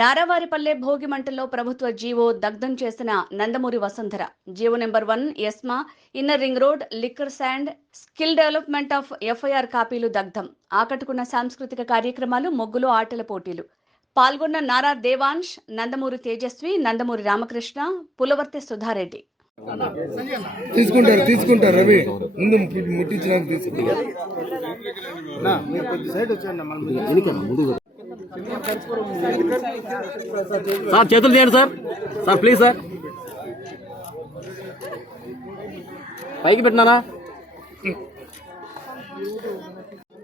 నారావారిపల్లె భోగి మంటల్లో ప్రభుత్వ జీవో దగ్ధం చేసిన Nandamuri Vasundhara. GO number 1 ESMA inner ring road liquor sand skill development of FIR కాపీలు దగ్ధం. ఆకట్టుకున్న సాంస్కృతిక కార్యక్రమాలు, ముగ్గులు, ఆటల పోటీలు. పాల్గొన్న నారా దేవాంశ్, నందమూరి తేజస్వి, నందమూరి రామకృష్ణ, పులవర్తి సుధారెడ్డి. తీసుకుంటారు రవి ముందు ముట్టించినాక తీసుకుంటారు. సార్ చేతులు తీయండి సార్. సార్ ప్లీజ్ సార్, పైకి పెట్టినానా?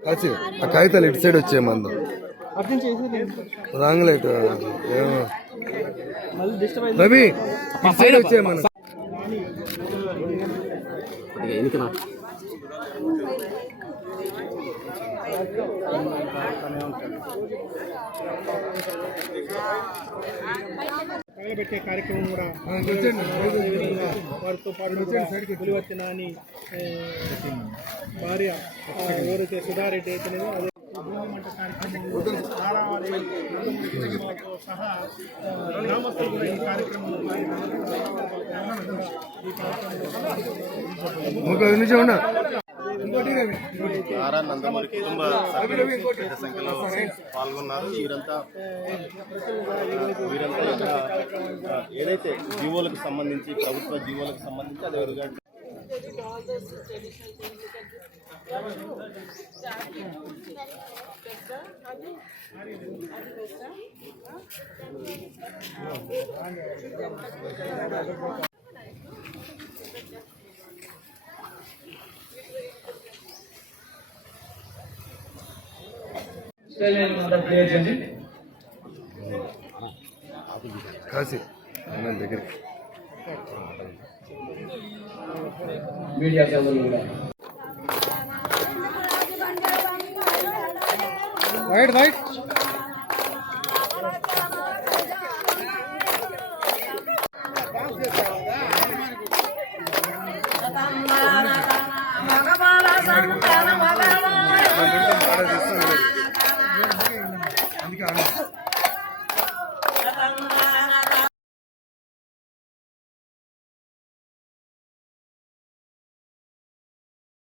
ఆ కాగితాలు ఇటు సైడ్ వచ్చాయమందు రాంగులైట్ రవి ఇటు సైడ్ వచ్చాయమన్న. తగలబెట్టే కార్యక్రమం కూడా వారితో పాటు పులివర్తి నాని భార్య ఎవరైతే సుధారెడ్డి అయితేనేమో అదే భూమిమంట కార్యక్రమంలో సహా గ్రామస్తులు కూడా ఈ కార్యక్రమంలో నారా నందమూరి కుటుంబ సభ్యులు పెద్ద సంఖ్యలో పాల్గొన్నారు. వీరంతా ఏదైతే జీవోలకు సంబంధించి, ప్రభుత్వ జీవోలకు సంబంధించి అదేవిధంగా కాశీ దగ్గర మీడియా సోదరులు కూడా వైట్